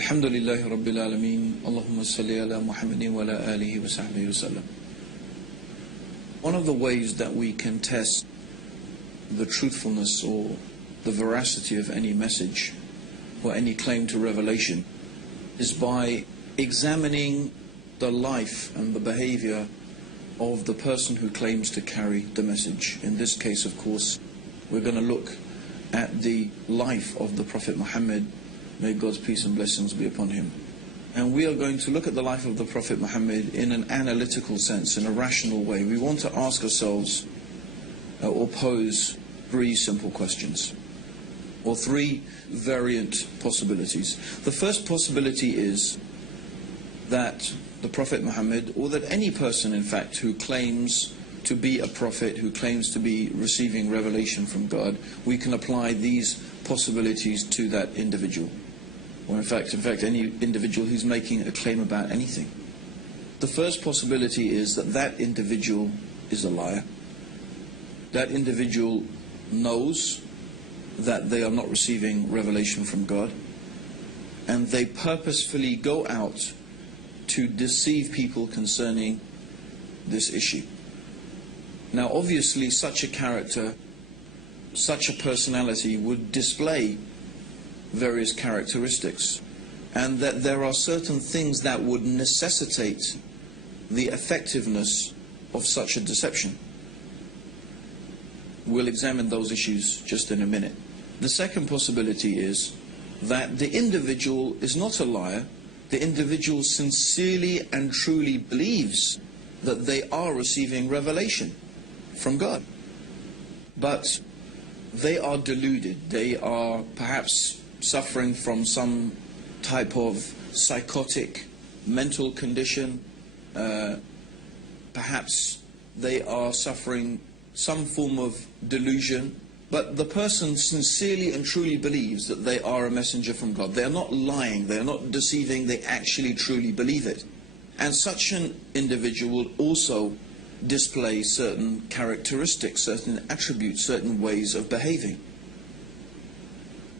Alhamdulillahi Rabbil Alameen. Allahumma salli ala Muhammadin wa ala alihi wa sahbihi wa sallam. One of the ways that we can test the truthfulness or the veracity of any message or any claim to revelation is by examining the life and the behavior of the person who claims to carry the message. In this case, of course, we're going to look at the life of the Prophet Muhammad. May God's peace and blessings be upon him. And we are going to look at the life of the Prophet Muhammad in an analytical sense, in a rational way. We want to ask ourselves or pose three simple questions, or three variant possibilities. The first possibility is that the Prophet Muhammad, or that any person in fact who claims to be a prophet, who claims to be receiving revelation from God, we can apply these possibilities to that individual. Or in fact, any individual who's making a claim about anything. The first possibility is that that individual is a liar. That individual knows that they are not receiving revelation from God, and they purposefully go out to deceive people concerning this issue. Now obviously such a character, such a personality would display various characteristics, and that there are certain things that would necessitate the effectiveness of such a deception. We'll examine those issues just in a minute. The second possibility is that the individual is not a liar. The individual sincerely and truly believes that they are receiving revelation from God, but they are deluded. They are perhaps suffering from some type of psychotic mental condition. Perhaps they are suffering some form of delusion, but the person sincerely and truly believes that they are a messenger from God. They are not lying, they are not deceiving, they actually truly believe it. And such an individual will also display certain characteristics, certain attributes, certain ways of behaving.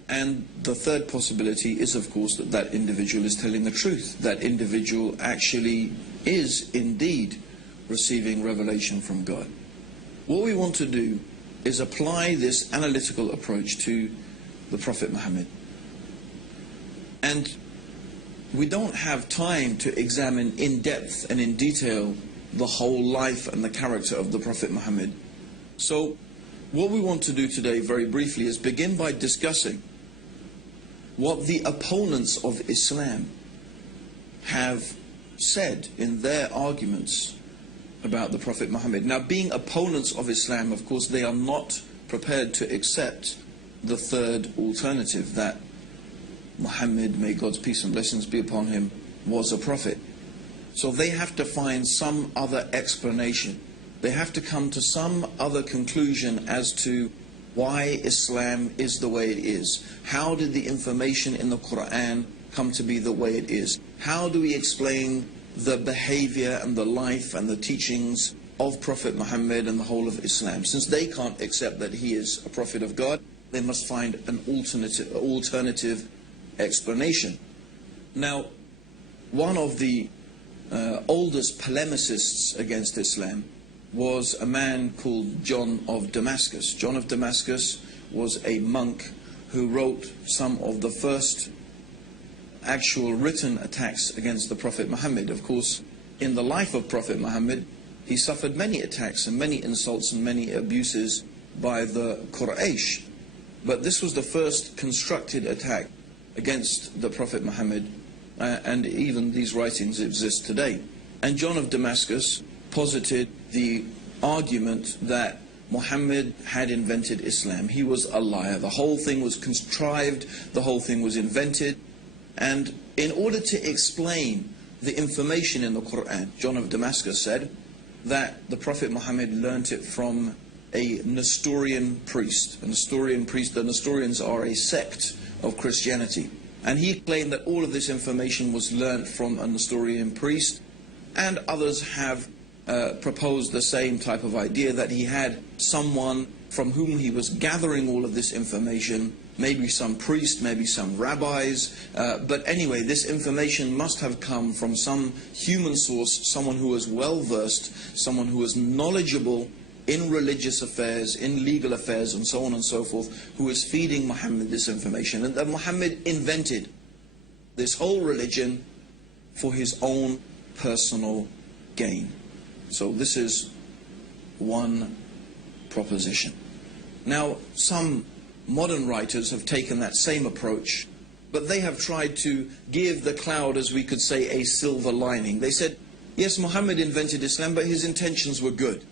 And the third possibility is, of course, that that individual is telling the truth. That individual actually is indeed receiving revelation from God. What we want to do is apply this analytical approach to the Prophet Muhammad. And we don't have time to examine in depth and in detail the whole life and the character of the Prophet Muhammad. So what we want to do today, very briefly, is begin by discussing what the opponents of Islam have said in their arguments about the Prophet Muhammad. Now, being opponents of Islam, of course, they are not prepared to accept the third alternative, that Muhammad, may God's peace and blessings be upon him, was a prophet. So they have to find some other explanation. They have to come to some other conclusion as to why Islam is the way it is. How did the information in the Quran come to be the way it is? How do we explain the behavior and the life and the teachings of Prophet Muhammad and the whole of Islam? Since they can't accept that he is a prophet of God, they must find an alternative explanation. Now, one of the oldest polemicists against Islam was a man called John of Damascus. John of Damascus was a monk who wrote some of the first actual written attacks against the Prophet Muhammad. Of course, in the life of Prophet Muhammad, he suffered many attacks and many insults and many abuses by the Quraysh. But this was the first constructed attack against the Prophet Muhammad, and even these writings exist today. And John of Damascus posited the argument that Muhammad had invented Islam. He was a liar. The whole thing was contrived, the whole thing was invented. And in order to explain the information in the Quran, John of Damascus said that the Prophet Muhammad learnt it from a Nestorian priest. A Nestorian priest, the Nestorians are a sect of Christianity. And he claimed that all of this information was learnt from a Nestorian priest, and others have proposed the same type of idea, that he had someone from whom he was gathering all of this information, maybe some priests, maybe some rabbis, but anyway, this information must have come from some human source, someone who was well versed, someone who was knowledgeable in religious affairs, in legal affairs, and so on and so forth, who is feeding Muhammad this information. And that Muhammad invented this whole religion for his own personal gain. So this is one proposition. Now, some modern writers have taken that same approach, but they have tried to give the cloud, as we could say, a silver lining. They said, yes, Muhammad invented Islam, but his intentions were good.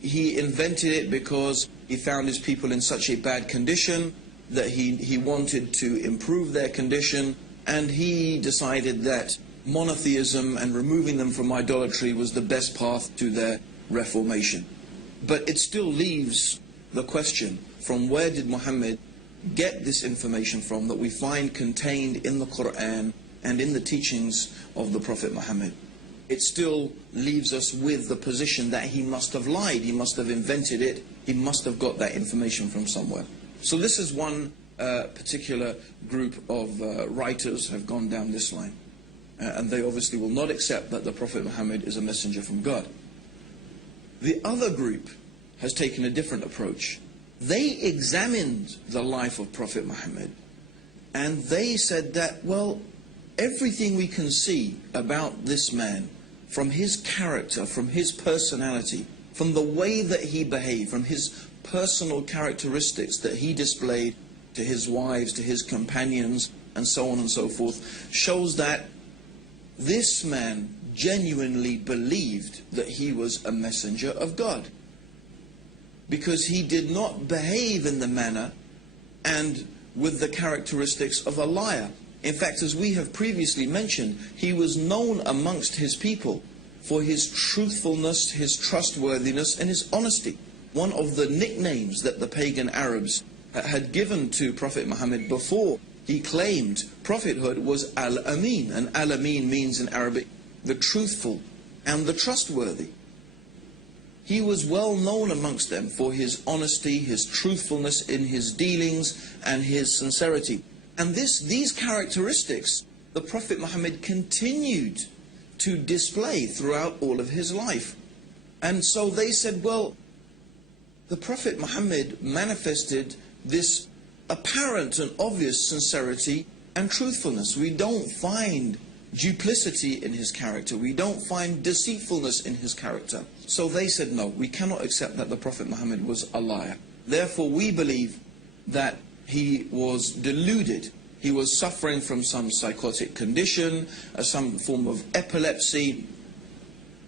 He invented it because he found his people in such a bad condition that he wanted to improve their condition, and he decided that monotheism and removing them from idolatry was the best path to their reformation. But it still leaves the question, from where did Muhammad get this information from that we find contained in the Quran and in the teachings of the Prophet Muhammad? It still leaves us with the position that he must have lied, he must have invented it, he must have got that information from somewhere. So this is one particular group of writers have gone down this line. And they obviously will not accept that the Prophet Muhammad is a messenger from God. The other group has taken a different approach. They examined the life of Prophet Muhammad, and they said that, well, everything we can see about this man, from his character, from his personality, from the way that he behaved, from his personal characteristics that he displayed to his wives, to his companions, and so on and so forth, shows that this man genuinely believed that he was a messenger of God, because he did not behave in the manner and with the characteristics of a liar. In fact, as we have previously mentioned, he was known amongst his people for his truthfulness, his trustworthiness, and his honesty. One of the nicknames that the pagan Arabs had given to Prophet Muhammad before he claimed prophethood was Al-Amin, and Al-Amin means in Arabic the truthful and the trustworthy. He was well known amongst them for his honesty, his truthfulness in his dealings, and his sincerity. And these characteristics the Prophet Muhammad continued to display throughout all of his life. And so they said, well, the Prophet Muhammad manifested this apparent and obvious sincerity and truthfulness. We don't find duplicity in his character. We don't find deceitfulness in his character. So they said, no, we cannot accept that the Prophet Muhammad was a liar. Therefore, we believe that he was deluded. He was suffering from some psychotic condition, some form of epilepsy,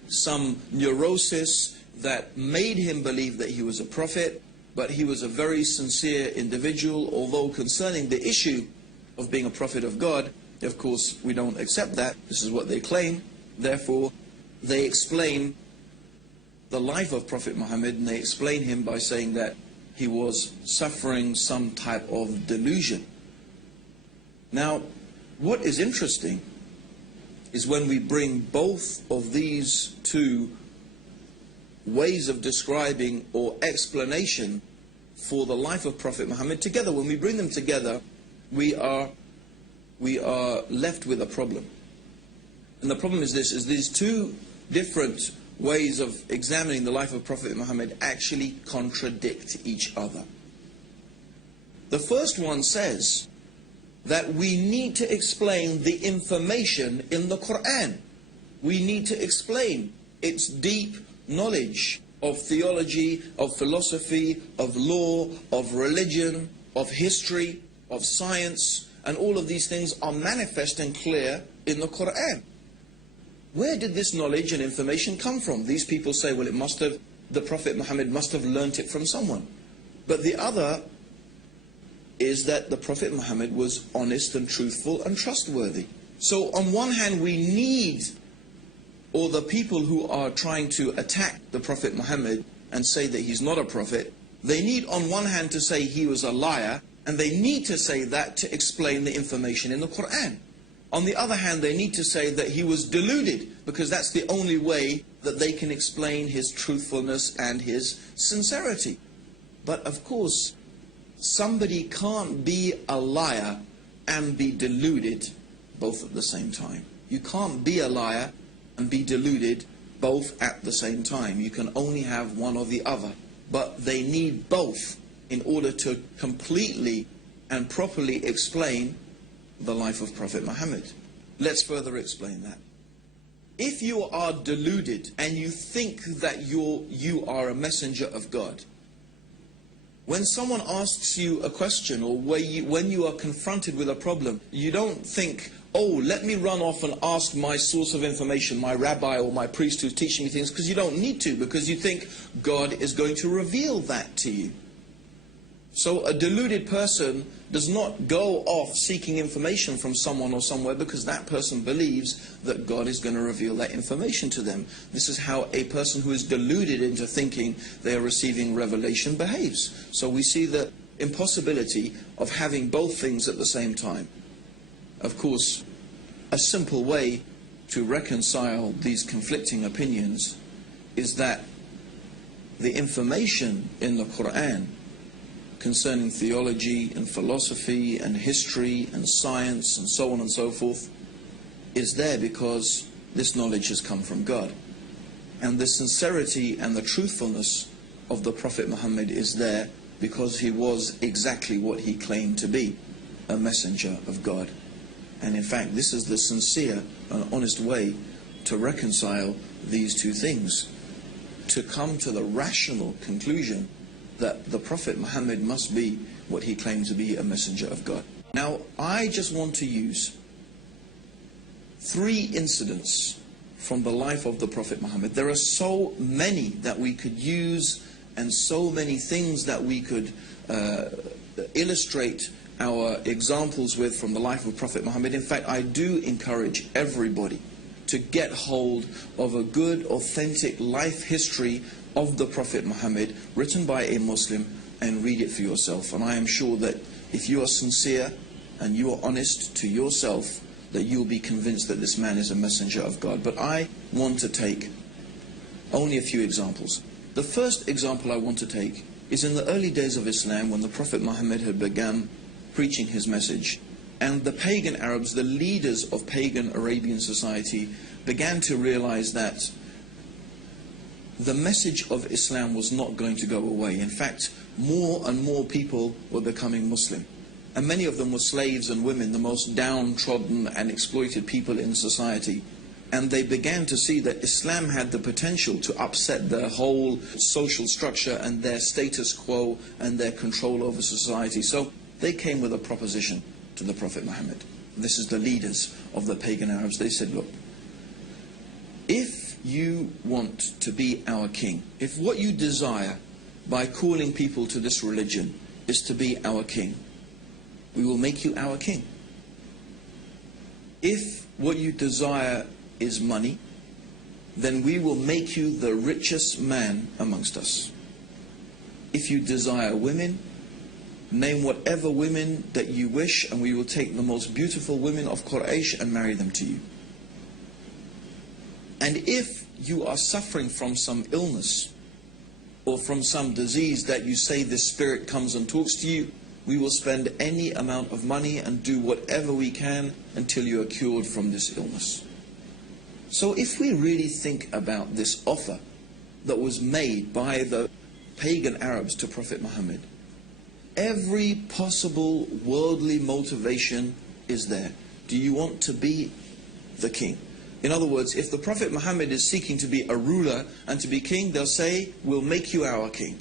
some neurosis that made him believe that he was a prophet, but he was a very sincere individual, although concerning the issue of being a prophet of God, of course, we don't accept that. This is what they claim. Therefore, they explain the life of Prophet Muhammad, and they explain him by saying that he was suffering some type of delusion. Now, what is interesting is when we bring both of these two ways of describing or explanation for the life of Prophet Muhammad together, when we bring them together, we are left with a problem. And the problem is this, is these two different ways of examining the life of Prophet Muhammad actually contradict each other. The first one says that we need to explain the information in the Quran. We need to explain its deep knowledge of theology, of philosophy, of law, of religion, of history, of science, and all of these things are manifest and clear in the Quran. Where did this knowledge and information come from? These people say, well, the Prophet Muhammad must have learnt it from someone. But the other is that the Prophet Muhammad was honest and truthful and trustworthy. So on one hand we need, or the people who are trying to attack the Prophet Muhammad and say that he's not a prophet, they need on one hand to say he was a liar, and they need to say that to explain the information in the Quran. On the other hand, they need to say that he was deluded, because that's the only way that they can explain his truthfulness and his sincerity. But of course, somebody can't be a liar and be deluded both at the same time. You can't be a liar and be deluded both at the same time. You can only have one or the other. But they need both in order to completely and properly explain the life of Prophet Muhammad. Let's further explain that. If you are deluded and you think that you are a messenger of God, when someone asks you a question or when you are confronted with a problem, you don't think, oh, let me run off and ask my source of information, my rabbi or my priest who's teaching me things, because you don't need to, because you think God is going to reveal that to you. So a deluded person does not go off seeking information from someone or somewhere because that person believes that God is going to reveal that information to them. This is how a person who is deluded into thinking they are receiving revelation behaves. So we see the impossibility of having both things at the same time. Of course, a simple way to reconcile these conflicting opinions is that the information in the Quran concerning theology and philosophy and history and science and so on and so forth is there because this knowledge has come from God. And the sincerity and the truthfulness of the Prophet Muhammad is there because he was exactly what he claimed to be, a messenger of God. And in fact, this is the sincere and honest way to reconcile these two things, to come to the rational conclusion that the Prophet Muhammad must be what he claimed to be, a messenger of God. Now, I just want to use 3 incidents from the life of the Prophet Muhammad. There are so many that we could use and so many things that we could illustrate our examples with from the life of Prophet Muhammad. In fact, I do encourage everybody to get hold of a good, authentic life history of the Prophet Muhammad written by a Muslim and read it for yourself. And I am sure that if you are sincere and you are honest to yourself, that you'll be convinced that this man is a messenger of God. But I want to take only a few examples. The first example I want to take is in the early days of Islam, when the Prophet Muhammad had begun preaching his message, and the pagan Arabs, the leaders of pagan Arabian society, began to realize that the message of Islam was not going to go away. In fact, more and more people were becoming Muslim. And many of them were slaves and women, the most downtrodden and exploited people in society. And they began to see that Islam had the potential to upset their whole social structure and their status quo and their control over society. So they came with a proposition to the Prophet Muhammad. This is the leaders of the pagan Arabs. They said, look, if you want to be our king, if what you desire by calling people to this religion is to be our king, we will make you our king. If what you desire is money, then we will make you the richest man amongst us. If you desire women, name whatever women that you wish, and we will take the most beautiful women of Quraysh and marry them to you. And if you are suffering from some illness or from some disease that you say this spirit comes and talks to you, we will spend any amount of money and do whatever we can until you are cured from this illness. So if we really think about this offer that was made by the pagan Arabs to Prophet Muhammad, every possible worldly motivation is there. Do you want to be the king? In other words, if the Prophet Muhammad is seeking to be a ruler and to be king, they'll say, we'll make you our king.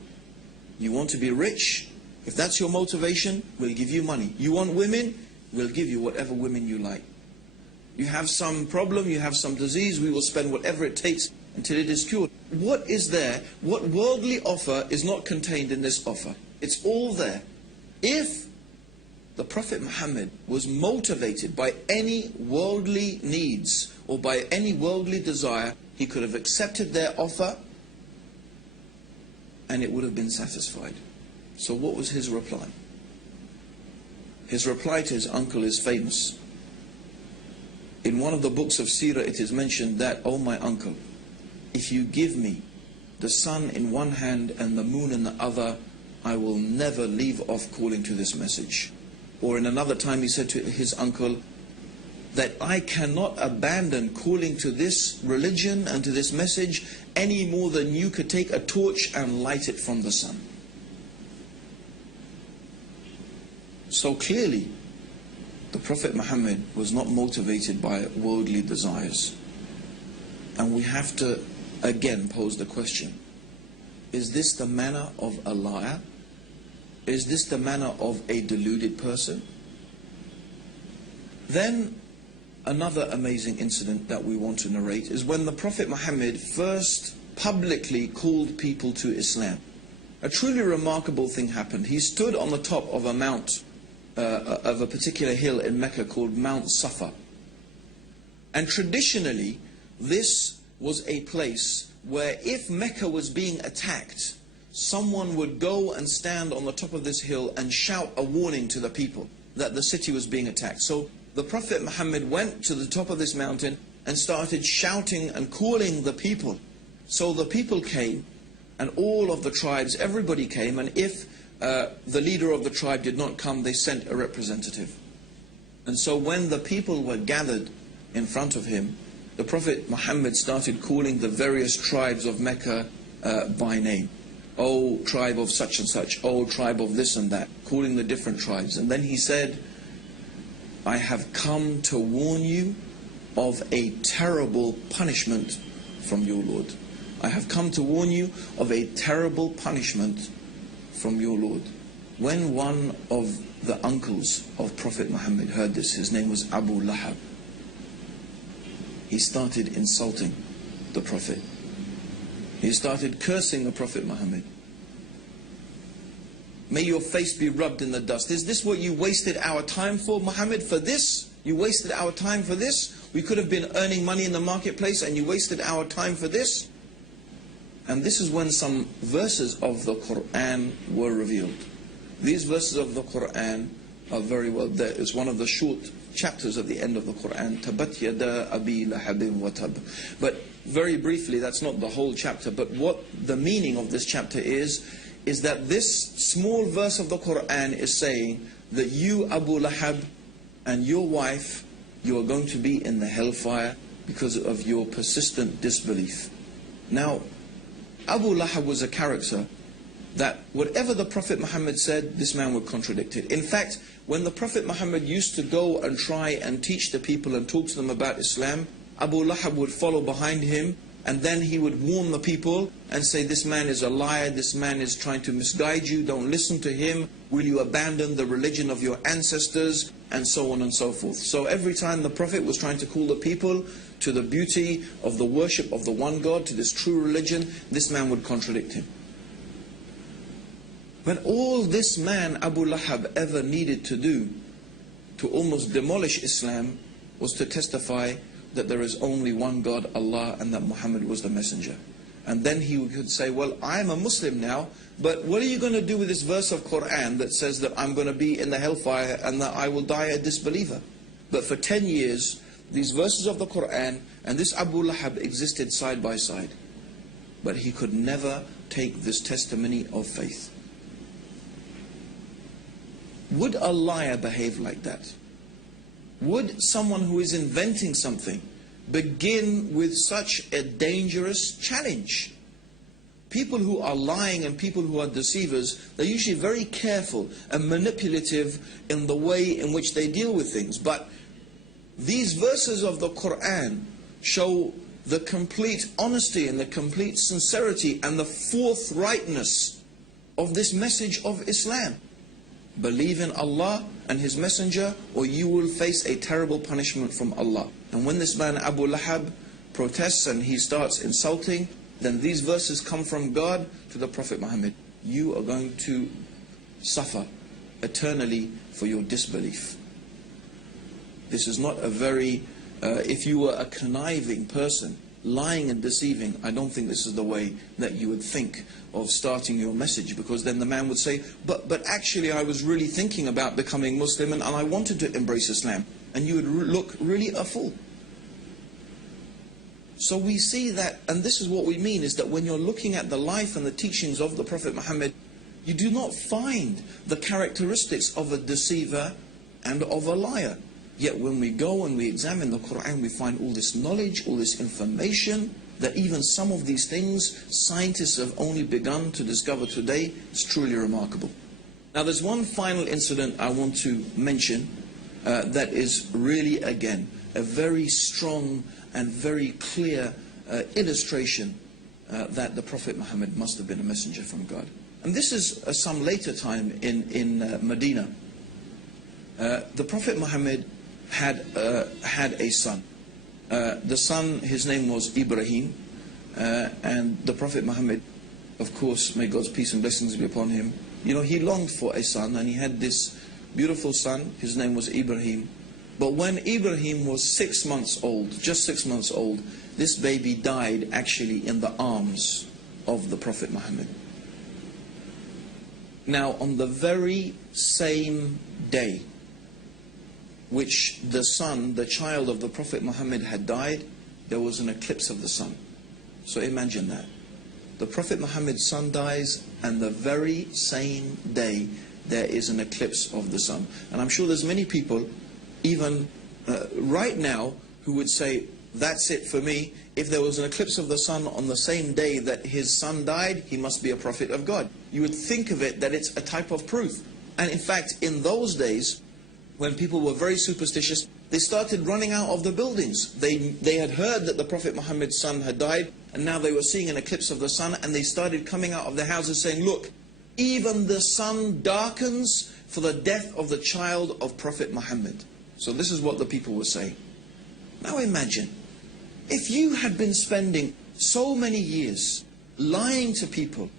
You want to be rich? If that's your motivation, we'll give you money. You want women? We'll give you whatever women you like. You have some problem, you have some disease, we will spend whatever it takes until it is cured. What is there? What worldly offer is not contained in this offer? It's all there. If the Prophet Muhammad was motivated by any worldly needs or by any worldly desire, he could have accepted their offer and it would have been satisfied. So what was his reply? His reply to his uncle is famous. In one of the books of Seerah it is mentioned that, "Oh my uncle, if you give me the sun in one hand and the moon in the other, I will never leave off calling to this message. Or in another time he said to his uncle that I cannot abandon calling to this religion and to this message any more than you could take a torch and light it from the sun. So clearly, the Prophet Muhammad was not motivated by worldly desires. And we have to again pose the question, is this the manner of a liar? Is this the manner of a deluded person? Then another amazing incident that we want to narrate is when the Prophet Muhammad first publicly called people to Islam. A truly remarkable thing happened. He stood on the top of a mount, of a particular hill in Mecca called Mount Safa. And traditionally, this was a place where if Mecca was being attacked, someone would go and stand on the top of this hill and shout a warning to the people that the city was being attacked. So the Prophet Muhammad went to the top of this mountain and started shouting and calling the people. So the people came, and all of the tribes, everybody came, and if the leader of the tribe did not come, they sent a representative. And so when the people were gathered in front of him, the Prophet Muhammad started calling the various tribes of Mecca by name. Oh, tribe of such and such, oh, tribe of this and that, calling the different tribes. And then he said, I have come to warn you of a terrible punishment from your Lord. I have come to warn you of a terrible punishment from your Lord. When one of the uncles of Prophet Muhammad heard this, his name was Abu Lahab, he started insulting the Prophet. He started cursing the Prophet Muhammad. May your face be rubbed in the dust. Is this what you wasted our time for, Muhammad? For this? You wasted our time for this? We could have been earning money in the marketplace and you wasted our time for this? And this is when some verses of the Quran were revealed. These verses of the Quran are very well there. It's one of the short chapters at the end of the Quran. Tabat yada abi lahabin wa tab. But very briefly, that's not the whole chapter, but what the meaning of this chapter is that this small verse of the Quran is saying that you, Abu Lahab, and your wife, you are going to be in the hellfire because of your persistent disbelief. Now, Abu Lahab was a character that whatever the Prophet Muhammad said, this man would contradict it. In fact, when the Prophet Muhammad used to go and try and teach the people and talk to them about Islam, Abu Lahab would follow behind him, and then he would warn the people and say, this man is a liar, this man is trying to misguide you, don't listen to him, will you abandon the religion of your ancestors, and so on and so forth. So every time the Prophet was trying to call the people to the beauty of the worship of the one God, to this true religion, this man would contradict him. But all this man, Abu Lahab, ever needed to do to almost demolish Islam was to testify that there is only one God, Allah, and that Muhammad was the messenger. And then he could say, well, I'm a Muslim now, but what are you going to do with this verse of Quran that says that I'm going to be in the hellfire and that I will die a disbeliever? But for 10 years, these verses of the Quran and this Abu Lahab existed side by side. But he could never take this testimony of faith. Would a liar behave like that? Would someone who is inventing something begin with such a dangerous challenge? People who are lying and people who are deceivers, they're usually very careful and manipulative in the way in which they deal with things. But these verses of the Quran show the complete honesty and the complete sincerity and the forthrightness of this message of Islam. Believe in Allah and His Messenger, or you will face a terrible punishment from Allah. And when this man Abu Lahab protests and he starts insulting, then these verses come from God to the Prophet Muhammad. You are going to suffer eternally for your disbelief. This is not a very, if you were a conniving person, lying and deceiving, I don't think this is the way that you would think of starting your message, because then the man would say, but actually I was really thinking about becoming Muslim and I wanted to embrace Islam. And you would look really a fool. So we see that, and this is what we mean, is that when you're looking at the life and the teachings of the Prophet Muhammad, you do not find the characteristics of a deceiver and of a liar. Yet when we go and we examine the Quran, we find all this knowledge, all this information, that even some of these things scientists have only begun to discover today. It's truly remarkable. Now there's one final incident I want to mention that is really, again, a very strong and very clear illustration that the Prophet Muhammad must have been a messenger from God. And this is some later time in Medina. The Prophet Muhammad had a son. The son, his name was Ibrahim, and the Prophet Muhammad, of course, may God's peace and blessings be upon him, you know, he longed for a son, and he had this beautiful son. His name was Ibrahim. But when Ibrahim was 6 months old, just 6 months old, this baby died actually in the arms of the Prophet Muhammad. Now, on the very same day which the son, the child of the Prophet Muhammad had died, there was an eclipse of the sun. So imagine that. The Prophet Muhammad's son dies, and the very same day there is an eclipse of the sun. And I'm sure there's many people, even right now, who would say, that's it for me. If there was an eclipse of the sun on the same day that his son died, he must be a prophet of God. You would think of it that it's a type of proof. And in fact, in those days, when people were very superstitious, they started running out of the buildings. They had heard that the Prophet Muhammad's son had died, and now they were seeing an eclipse of the sun, and they started coming out of their houses saying, look, even the sun darkens for the death of the child of Prophet Muhammad. So this is what the people were saying. Now imagine, if you had been spending so many years lying to people,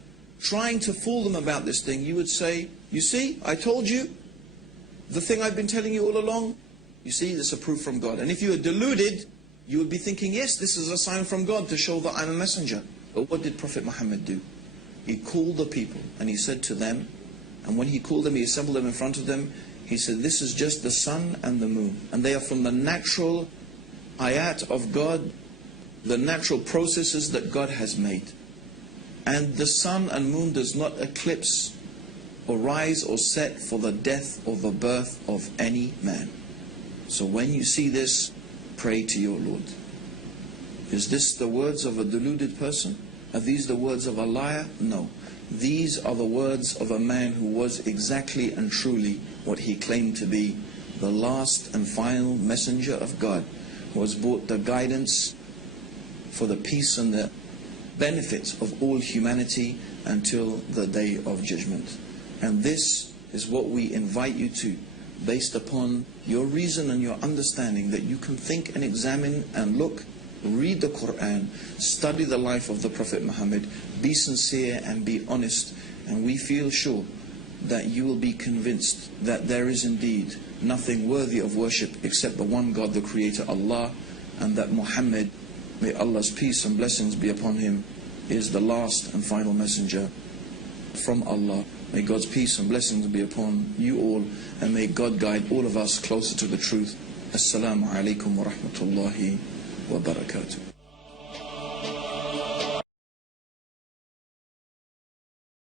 trying to fool them about this thing, you would say, you see, I told you, the thing I've been telling you all along, you see, this is a proof from God. And if you were deluded, you would be thinking, yes, this is a sign from God to show that I'm a messenger. But what did Prophet Muhammad do? He called the people and he said to them, and when he called them, he assembled them in front of them, he said, this is just the sun and the moon. And they are from the natural ayat of God, the natural processes that God has made. And the sun and moon does not eclipse or rise or set for the death or the birth of any man. So when you see this, pray to your Lord. Is this the words of a deluded person? Are these the words of a liar? No. These are the words of a man who was exactly and truly what he claimed to be, the last and final messenger of God, who has brought the guidance for the peace and the benefits of all humanity until the day of judgment. And this is what we invite you to, based upon your reason and your understanding, that you can think and examine and look, read the Quran, study the life of the Prophet Muhammad, be sincere and be honest, and we feel sure that you will be convinced that there is indeed nothing worthy of worship except the one God, the Creator, Allah, and that Muhammad, may Allah's peace and blessings be upon him, is the last and final messenger from Allah. May God's peace and blessings be upon you all, and may God guide all of us closer to the truth. Assalamu alaikum wa rahmatullahi wa barakatuh.